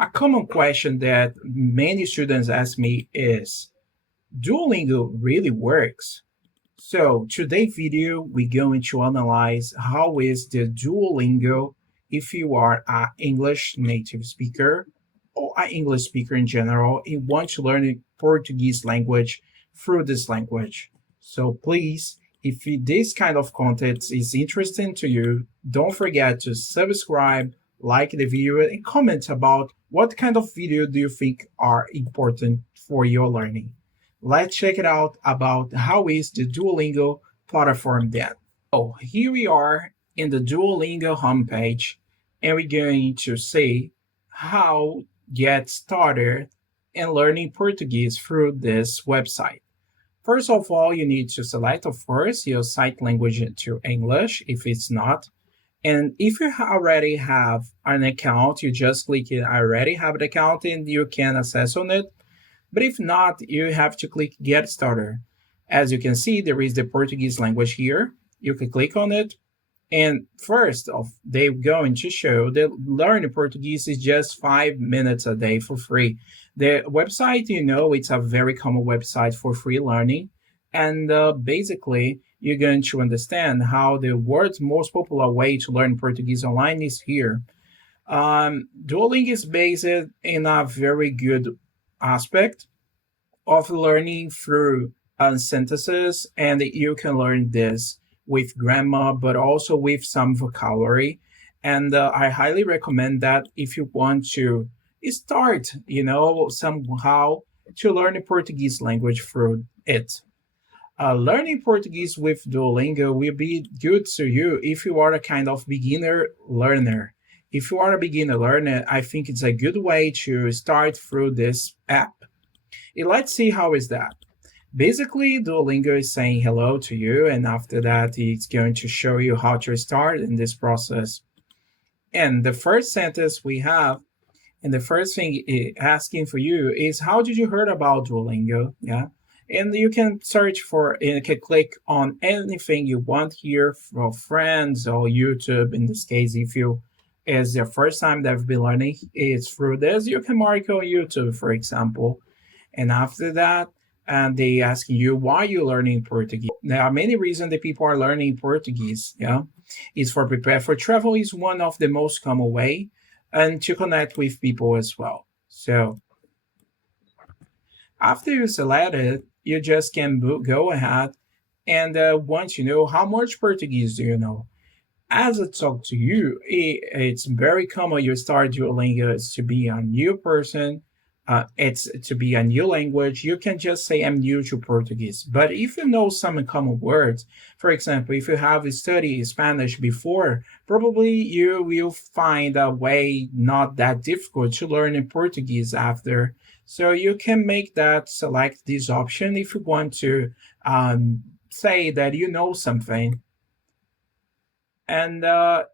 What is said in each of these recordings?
A common question that many students ask me is, Duolingo really works? So today's video, we're going to analyze how is the Duolingo if you are an English native speaker or an English speaker in general and want to learn a Portuguese language through this language. So please, if this kind of content is interesting to you, don't forget to subscribe, like the video, and comment about what kind of video do you think are important for your learning. Let's check it out about how is the Duolingo platform then. So here we are in the Duolingo homepage, and we're going to see how get started in learning Portuguese through this website. First of all, you need to select, of course, your site language to English if it's not. And if you already have an account, you just click it, I already have an account, and you can access on it. But if not, you have to click Get Started. As you can see, there is the Portuguese language here. You can click on it. And first off, they're going to show that learning Portuguese is just 5 minutes a day for free. The website, it's a very common website for free learning. And basically, you're going to understand how the world's most popular way to learn Portuguese online is here. Duolingo is based in a very good aspect of learning through sentences, and you can learn this with grammar, but also with some vocabulary. And I highly recommend that if you want to start, somehow to learn the Portuguese language through it. Learning Portuguese with Duolingo will be good to you if you are a kind of beginner learner. If you are a beginner learner, I think it's a good way to start through this app. And let's see how is that. Basically, Duolingo is saying hello to you, and after that, it's going to show you how to start in this process. And the first sentence we have, and the first thing asking for you is, how did you heard about Duolingo? Yeah. And you can search for, and you can click on anything you want here from friends or YouTube. In this case, if you is your first time that you've been learning is through this, you can mark on YouTube, for example. And after that, and they ask you why you're learning Portuguese. There are many reasons that people are learning Portuguese. Yeah, it's for prepare for travel is one of the most common way, and to connect with people as well. So after you select it, you just can go ahead and once you know how much Portuguese do you know. As I talk to you, it's very common you start Duolingo is to be a new person. It's to be a new language. You can just say I'm new to Portuguese. But if you know some common words, for example, if you have studied Spanish before, probably you will find a way not that difficult to learn in Portuguese after. So you can make that select this option if you want to say that you know something, and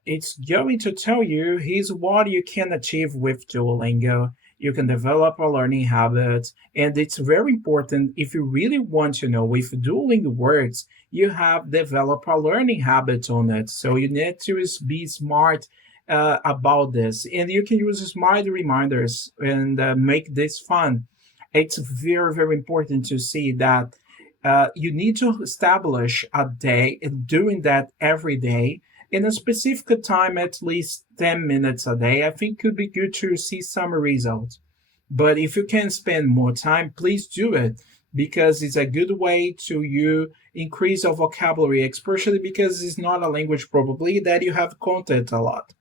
it's going to tell you here's what you can achieve with Duolingo. You can develop a learning habit, and it's very important if you really want to know if Duolingo works, you have developed a learning habit on it. So you need to be smart about this, and you can use smart reminders and make this fun. It's very, very important to see that you need to establish a day and doing that every day in a specific time, at least 10 minutes a day. I think could be good to see some results. But if you can spend more time, please do it because it's a good way to you increase your vocabulary, especially because it's not a language probably that you have content a lot.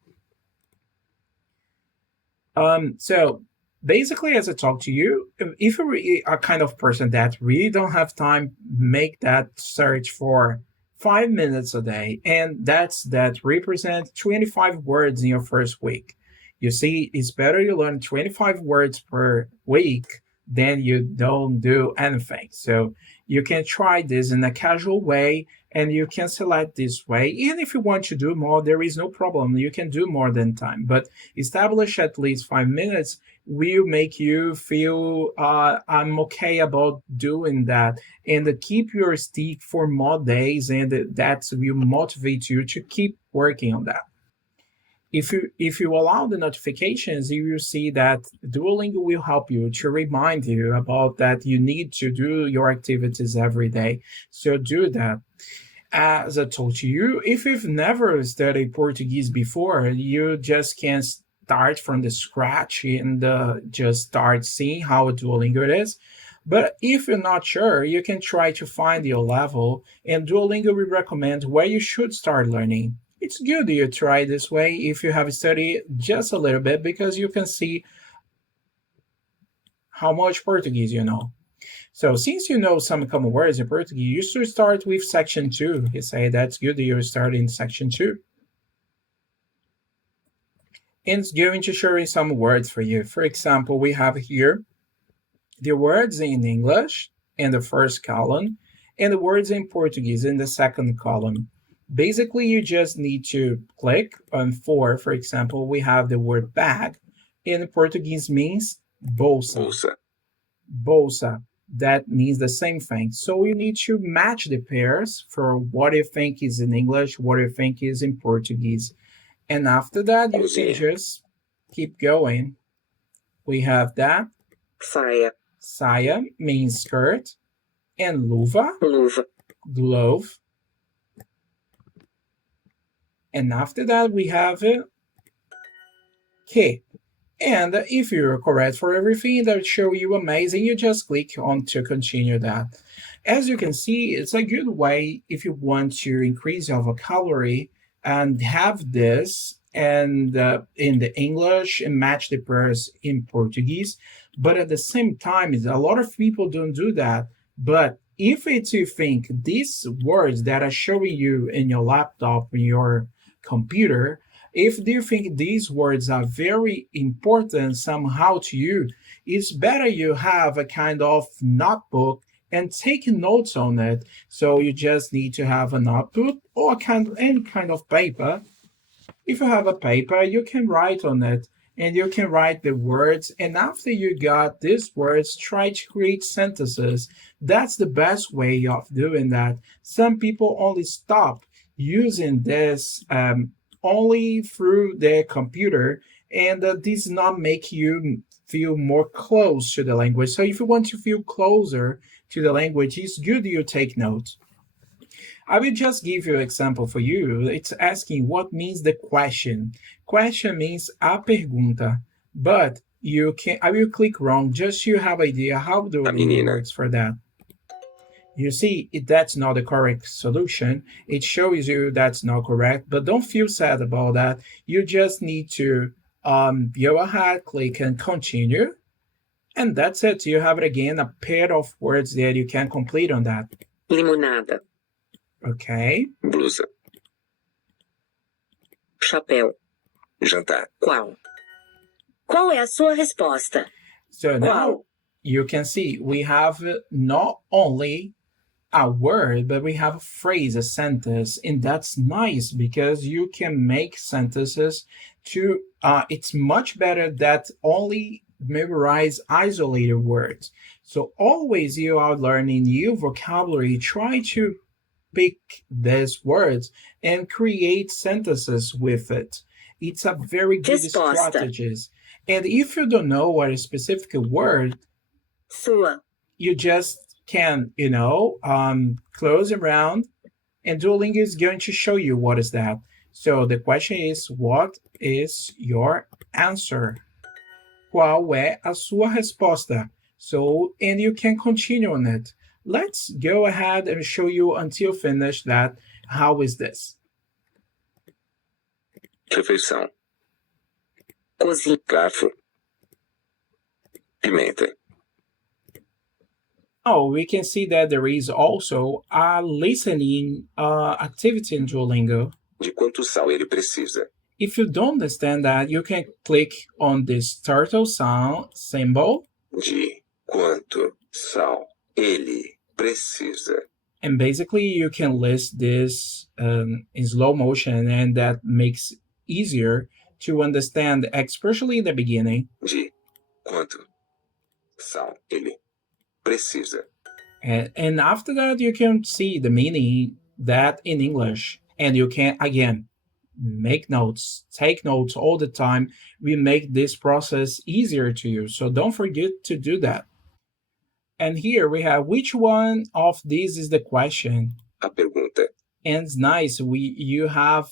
So basically, as I talk to you, if you're a kind of person that really don't have time, make that search for 5 minutes a day, and that represent 25 words in your first week. You see, it's better you learn 25 words per week than you don't do anything. So you can try this in a casual way and you can select this way. And if you want to do more, there is no problem. You can do more than time, but establish at least 5 minutes will make you feel I'm okay about doing that and keep your stick for more days, and that will motivate you to keep working on that. If you allow the notifications, you will see that Duolingo will help you to remind you about that you need to do your activities every day. So do that. As I told you, if you've never studied Portuguese before, you just can't start from the scratch and just start seeing how Duolingo it is. But if you're not sure, you can try to find your level, and Duolingo will recommend where you should start learning. It's good you try this way if you have studied just a little bit because you can see how much Portuguese you know. So since you know some common words in Portuguese, you should start with section two. He said that's good that you start in section two. And it's going to show you some words for you. For example, we have here the words in English in the first column and the words in Portuguese in the second column. Basically, you just need to click on for example, we have the word bag. In Portuguese means bolsa. Bolsa. Bolsa. That means the same thing. So you need to match the pairs for what you think is in English, what you think is in Portuguese. And after that, you can just keep going. We have that. Saia. Saia means skirt. And luva. Luva. Glove. And after that, we have que. And if you're correct for everything, that will show you amazing. You just click on to continue that. As you can see, it's a good way if you want to increase your vocabulary and have this and in the English and match the pairs in Portuguese. But at the same time, a lot of people don't do that. But if it's you think these words that are showing you in your laptop, in your computer, if you think these words are very important somehow to you, it's better you have a kind of notebook and take notes on it. So you just need to have a notebook or any kind of paper. If you have a paper, you can write on it and you can write the words. And after you got these words, try to create sentences. That's the best way of doing that. Some people only stop using this only through their computer, and this not make you feel more close to the language. So if you want to feel closer to the language, it's good you take notes. I will just give you an example for you. It's asking what means the question. Question means a pergunta, but you can. I will click wrong just so you have idea how the works for that. You see, that's not the correct solution. It shows you that's not correct, but don't feel sad about that. You just need to go ahead, click and continue. And that's it. You have it again, a pair of words that you can complete on that. Limonada. Okay. Blusa. Chapéu. Jantar. Qual? Qual é a sua resposta? So now you can see we have not only a word, but we have a phrase, a sentence, and that's nice because you can make sentences to, it's much better that only memorize isolated words. So always you are learning new vocabulary, try to pick these words and create sentences with it. It's a very good strategy. And if you don't know what a specific word, sua, you just can, close around, and Duolingo is going to show you what is that. So the question is, what is your answer? Qual é a sua resposta? So, and you can continue on it. Let's go ahead and show you until finish that. How is this? Refeição. Cozinha. Garfo. Pimenta. Oh, we can see that there is also a listening activity in Duolingo. De quanto sal ele precisa? If you don't understand that, you can click on this turtle sound symbol. De quanto sal ele precisa? And basically, you can list this in slow motion, and that makes easier to understand, especially in the beginning. De quanto sal ele precisa? And after that, you can see the meaning that in English, and you can again make notes, take notes all the time. We make this process easier to you. So don't forget to do that. And here we have which one of these is the question? A pergunta. And it's nice. You have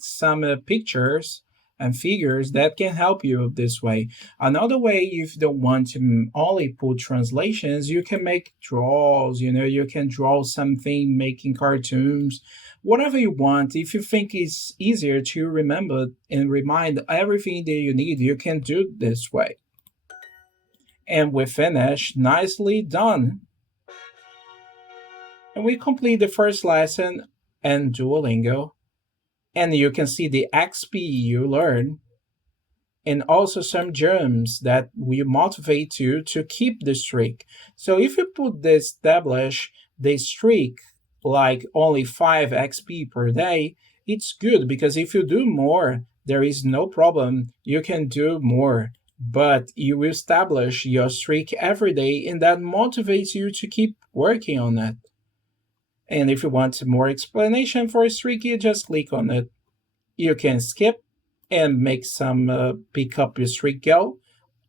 some pictures and figures that can help you this way. Another way, if you don't want to only put translations, you can make draws. You know, you can draw something, making cartoons, whatever you want. If you think it's easier to remember and remind everything that you need, you can do this way. And we finish. Nicely done. And we complete the first lesson in Duolingo. And you can see the XP you learn and also some germs that will motivate you to keep the streak. So if you put this establish the streak like only 5 XP per day, it's good because if you do more, there is no problem. You can do more, but you will establish your streak every day, and that motivates you to keep working on it. And if you want more explanation for a streak, you just click on it. You can skip and make some pick up your streak go.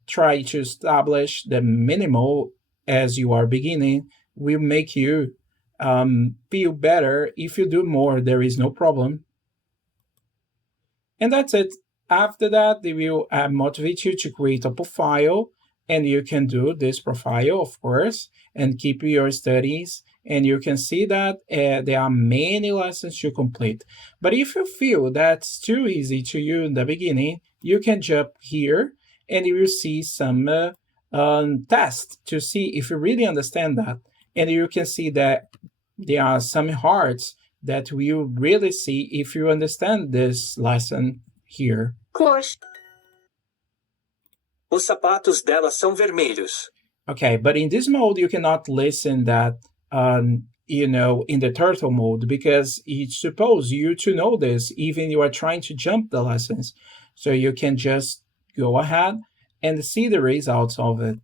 Try to establish the minimal as you are beginning will make you feel better. If you do more, there is no problem. And that's it. After that, they will motivate you to create a profile, and you can do this profile, of course, and keep your studies. And you can see that there are many lessons to complete. But if you feel that's too easy to you in the beginning, you can jump here and you will see some tests to see if you really understand that. And you can see that there are some hearts that will really see if you understand this lesson here. Coxa. Os sapatos dela são vermelhos. Okay, but in this mode, you cannot listen that, in the turtle mode because it's supposed you to know this, even you are trying to jump the lessons. So you can just go ahead and see the results of it.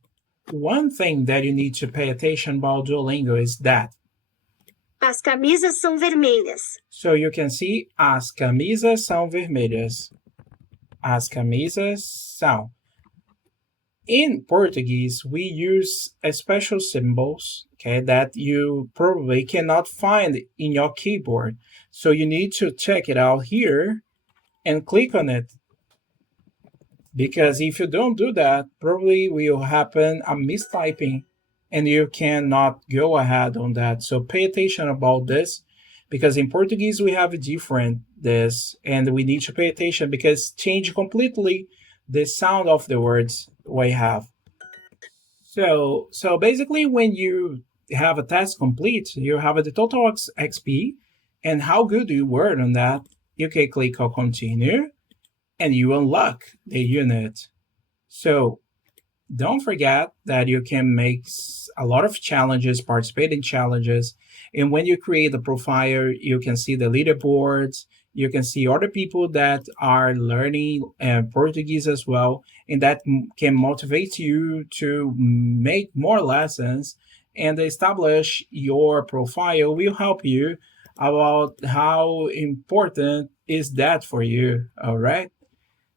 One thing that you need to pay attention about Duolingo is that. As camisas são vermelhas. So you can see as camisas são vermelhas. As camisas são. In Portuguese, we use special symbols, okay, that you probably cannot find in your keyboard. So you need to check it out here and click on it. Because if you don't do that, probably will happen a mistyping and you cannot go ahead on that. So pay attention about this because in Portuguese we have different this and we need to pay attention because change completely the sound of the words we have. So basically when you have a task complete, you have the total XP and how good you were on that, you can click on continue and you unlock the unit. So don't forget that you can make a lot of challenges, participate in challenges. And when you create a profile, you can see the leaderboards. You can see other people that are learning Portuguese as well. And that can motivate you to make more lessons and establish your profile will help you about how important is that for you. All right.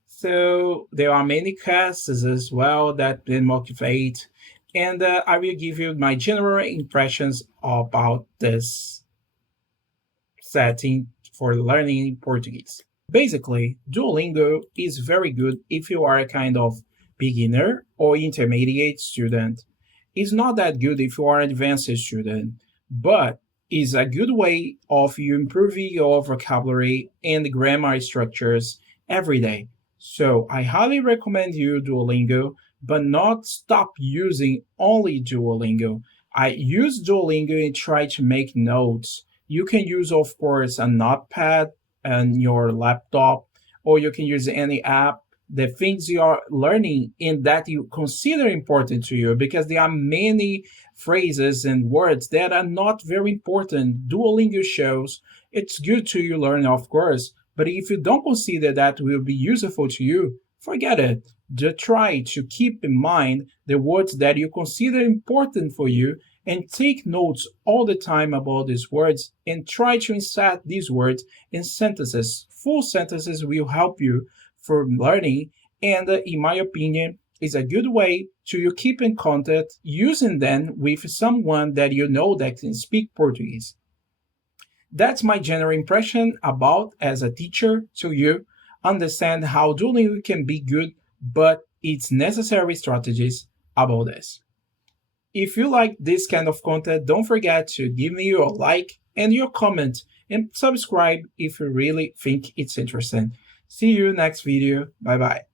So there are many classes as well that will motivate, and I will give you my general impressions about this setting for learning Portuguese. Basically, Duolingo is very good if you are a kind of beginner or intermediate student. It's not that good if you are an advanced student, but is a good way of you improving your vocabulary and grammar structures every day. So I highly recommend you Duolingo, but not stop using only Duolingo. I use Duolingo and try to make notes. You can use, of course, a notepad and your laptop, or you can use any app. The things you are learning in that you consider important to you, because there are many phrases and words that are not very important. Duolingo shows it's good to you learn, of course, but if you don't consider that will be useful to you, forget it. Just try to keep in mind the words that you consider important for you and take notes all the time about these words and try to insert these words in sentences. Full sentences will help you for learning, and in my opinion, is a good way to you keep in contact using them with someone that you know that can speak Portuguese. That's my general impression about as a teacher to you understand how Duolingo can be good, but it's necessary strategies about this. If you like this kind of content, don't forget to give me your like and your comment and subscribe if you really think it's interesting. See you next video. Bye bye.